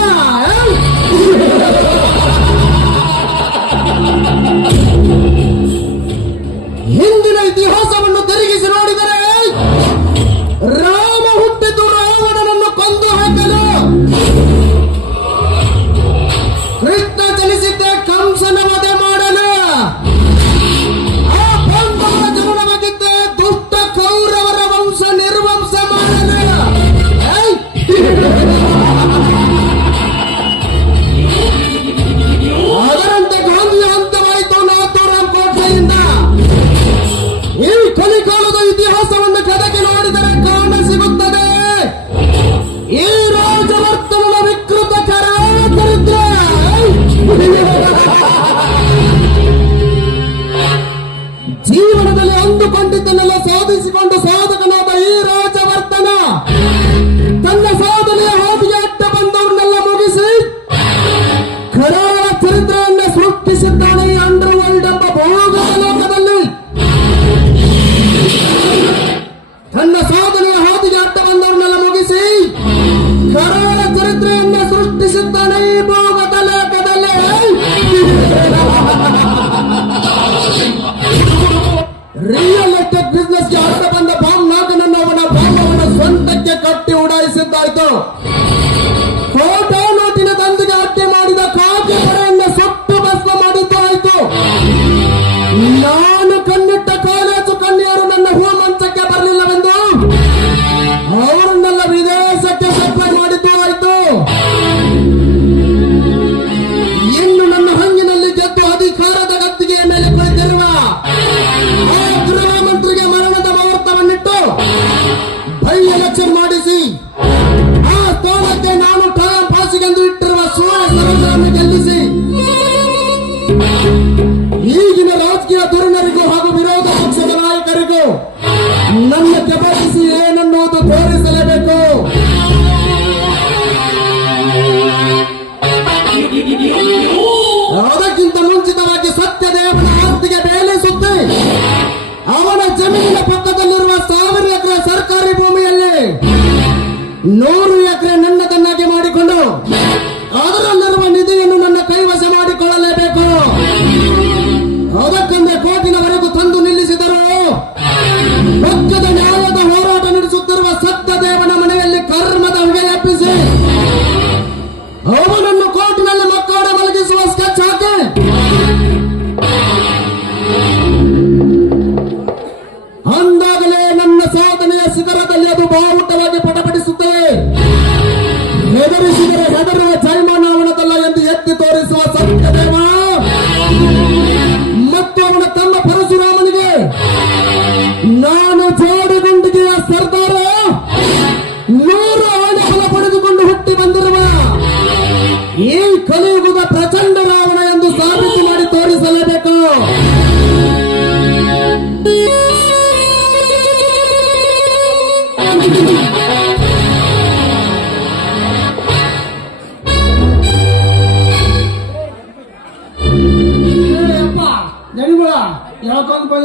Come on!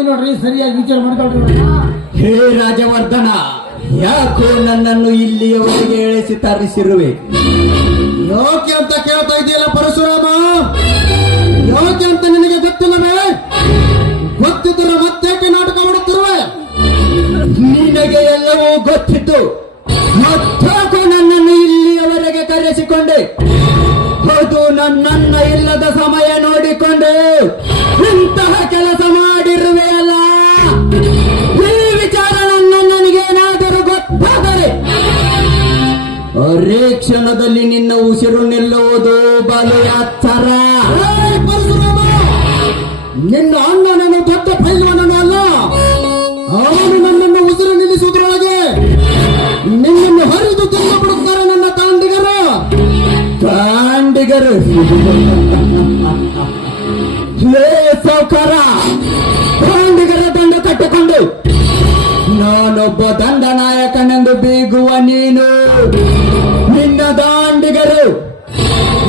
ನೋಡ್ರಿ ಸರಿಯಾಗಿ ವಿಚಾರ ಮಾಡ್ಕೊಳ್ರಿ ಹೇ ರಾಜವರ್ಧನ ಯಾಕೋ ನನ್ನನ್ನು ಇಲ್ಲಿಯವರೆಗೆ ಎಳೆಸಿ ತರಿಸಿರುವೆ? ಯೋಕೆ ಅಂತ ಕೇಳ್ತಾ ಇದೆಯಲ್ಲ ಪರಶುರಾಮ? ಯೋಕೆ ಅಂತ ನಿನಗೆ ಗೊತ್ತಿಲ್ಲವೇ? ಕರೆಸಿಕೊಂಡೆ ಹೌದು, ನನ್ನನ್ನ ಇಲ್ಲದ ಸಮಯ ನೋಡಿಕೊಂಡು ಇಂತಹ ಕೆಲಸ ಮಾಡಿರುವೆ ಅಲ್ಲ ಈ ವಿಚಾರ ನನ್ನ ನನಗೇನಾದರೂ ಗೊತ್ತಾದರೆ? ಅರೇ ಕ್ಷಣದಲ್ಲಿ ನಿನ್ನ ಉಸಿರು ನಿಲ್ಲುವುದು ಬಲು ಸೌಕರ ಕಾಂಡಿಗರ ದಂಡ ಕಟ್ಟಿಕೊಂಡು ನಾನೊಬ್ಬ ದಂಡನಾಯಕನೆಂದು ಬೀಗುವ ನೀನು. ನಿನ್ನ ದಾಂಡಿಗರು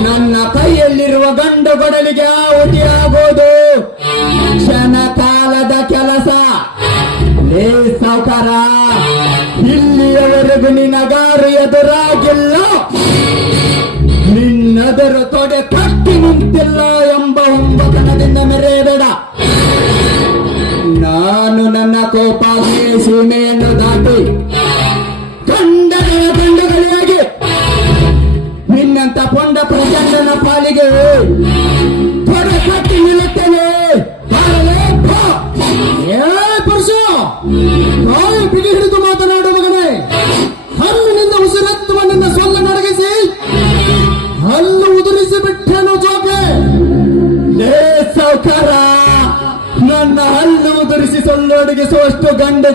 ನನ್ನ ಕೈಯಲ್ಲಿರುವ ಗಂಡು ಕೊಡಲಿಗೆ ಆಹುತಿಯಾಗೋದು ಕ್ಷಣ ಕಾಲದ ಕೆಲಸ. ಲೇ ಸೌಕರ ಇಲ್ಲಿಯವರೆಗೂ ನಿನಗಾರು ಎದುರಾಗಿಲ್ಲ. ನಿನ್ನದರ ತೊಡೆ ಕಟ್ಟಿ ನಿಂತಿಲ್ಲ ಎಂಬ ಒಂಬತನದಿಂದ ಮೆರೆಯಬೇಡ. ನಾನು ನನ್ನ ಕೋಪ ಸೀಮೆಯನ್ನು ದಾಟಿ ಕಂಡಗಳ ಕಂಡಗಳಿಗಾಗಿ ನಿನ್ನಂತ ಪೊಂಡ ಪ್ರಚಂಡನ ಪಾಲಿಗೆ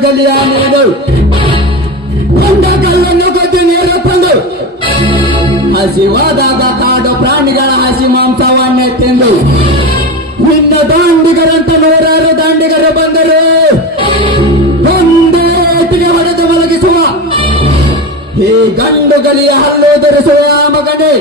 ಗಲಿಯ ನೀನು ಬಂದ ಕಲ್ಲನ್ನು ಗದ್ದೆ ನೀರು ತಂದು ಹಸಿವಾದಾಗ ಕಾಡು ಪ್ರಾಣಿಗಳ ಹಸಿ ಮಾಂಸವನ್ನೇ ತಿಂದು ನಿನ್ನ ದಾಂಡಿಗರಂತ ನೂರಾರು ದಾಂಡಿಗರು ಬಂದರು. ಒಂದೇ ಏಟಿಗೆ ಹೊಡೆದು ಮಲಗಿಸುವ ಈ ಗಂಡು ಗಲಿಯ ಹಲ್ಲು ಧರಿಸುವ ಮಗನೇ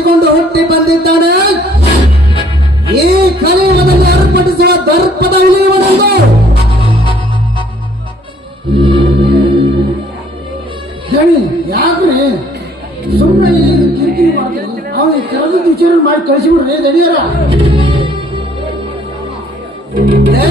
ಬರೆಸಿಕೊಂಡು ಹುಟ್ಟಿ ಬಂದಿದ್ದಾನೆ. ಈ ಕಲಿಯುಗದಲ್ಲಿ ಏರ್ಪಡಿಸುವ ದರ್ಪದ ಇಳಿಯುವನೆಂದು. ಹೇಳಿ, ಯಾಕ್ರಿ? ಸುಮ್ಮನೆ ಕಿರಿಕಿರಿ ಮಾಡ್ತಾರೆ? ಅವನು ಕೆಲಸ ವಿಚಾರ ಮಾಡಿ ಕಳಿಸಿಬಿಡ್ರಿ ದಡಿಯರ ಏ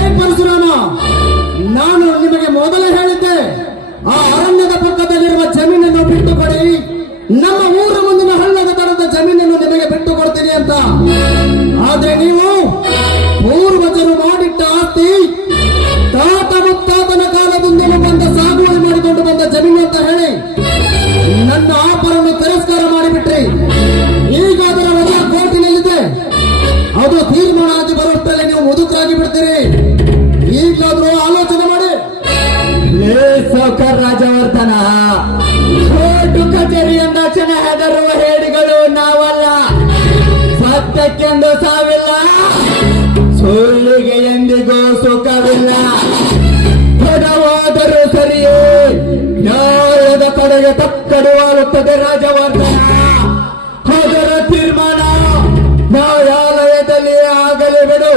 ಬಿಡು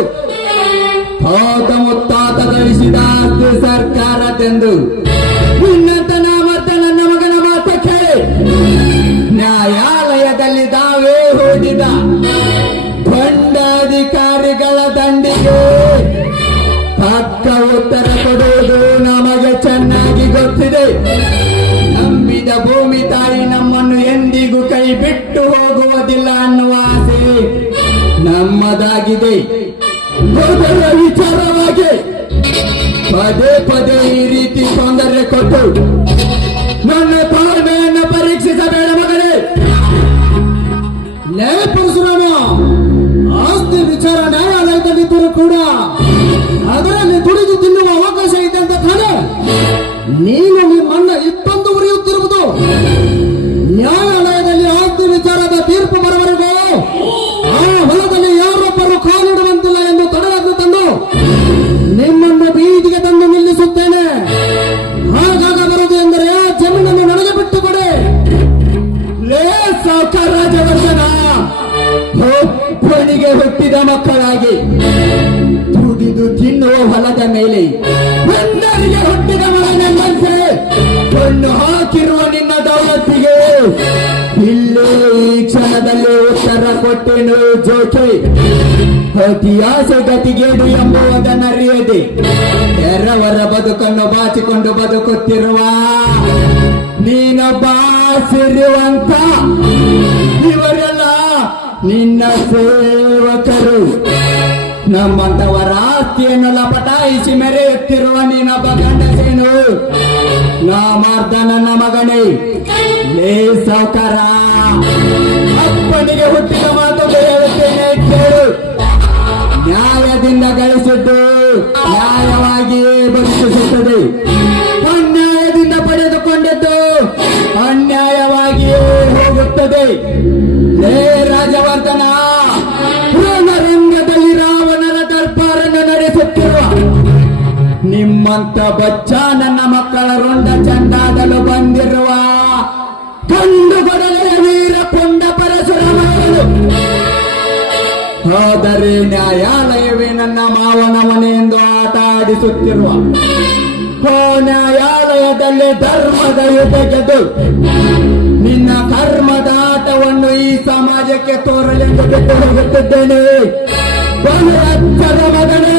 ತಾತ ಮುತ್ತಾತ ಗಳಿಸಿದ ಸರ್ಕಾರದೆಂದು ಉನ್ನತ ನಾಮ ನನ್ನ ಮಗನ ಮಾತ ಕೇಳಿ ನ್ಯಾಯಾಲಯದಲ್ಲಿ आणि दे विचार मागे ಪದೇ ಪದೇ ಈ ರೀತಿ ಸೌಂದರ್ಯ ಕೊಟ್ಟು ನನ್ನ ಮೇಲೆ ಬಂದರಿಗೆ ಹುಟ್ಟಿದವರ ನನ್ನಂತೆ ಕೊಂಡು ಹಾಕಿರುವ ನಿನ್ನ ದೌಲತ್ತಿಗೆ. ಇಲ್ಲಿ ಈ ಕ್ಷಣದಲ್ಲಿ ಉತ್ತರ ಕೊಟ್ಟೆನು ಜೋಕೆ ಅತಿಯಾಸ ಗತಿಗೇಡು ಎಂಬುವುದನ್ನರಿಯದೆ ಎರವರ ಬದುಕನ್ನು ಬಾಚಿಕೊಂಡು ಬದುಕುತ್ತಿರುವ. ನೀನ ಬಾಸಿರುವಂತ ಇವರೆಲ್ಲ ನಿನ್ನ ಸೇವ ನಮ್ಮಂತವರ ಆಸ್ತಿಯನ್ನು ಲಪಟಾಯಿಸಿ ಮೆರೆಯುತ್ತಿರುವ ನೀನೊಬ್ಬ ಗಂಡಸೇನು? ನಾಮಾರ್ಧ ನನ್ನ ಮಗನೇ ಲೇ ಸೌಕರ ಆದರೆ ನ್ಯಾಯಾಲಯವೇ ನನ್ನ ಮಾವನ ಮನೆಯೆಂದು ಆಟ ಆಡಿಸುತ್ತಿರುವ ನ್ಯಾಯಾಲಯದಲ್ಲಿ ಧರ್ಮದ ಯುದ್ಧಕ್ಕೆ ನಿನ್ನ ಕರ್ಮದ ಆಟವನ್ನು ಈ ಸಮಾಜಕ್ಕೆ ತೋರಲೆಂದು ಬಿಟ್ಟು ಹೋಗುತ್ತಿದ್ದೇನೆ ಮಗನೇ.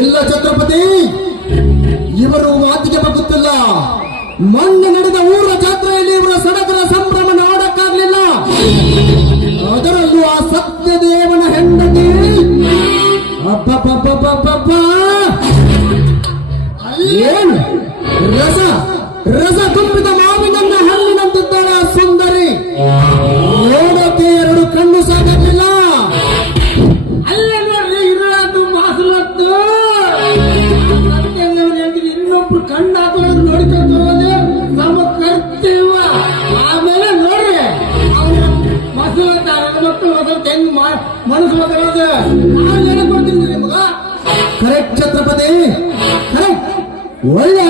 ಇಲ್ಲ ಛತ್ರಪತಿ. ಇವರು ಮಾತಿಗೆ ಬಗ್ಗುತ್ತಿಲ್ಲ. ಮೊನ್ನೆ ನಡೆದ ಊರ ಜಾತ್ರೆಯಲ್ಲಿ ಇವರ ಸಡಗರ ಸಂಭ್ರಮ ನೋಡಕ್ಕಾಗಲಿಲ್ಲ. ಅದರಲ್ಲೂ ಆ ಸತ್ಯ ದೇವನ ಹೆಂಡತಿ ಏನು? ರಸ ರಸ ತುಂಬಿದ ಮಾ What?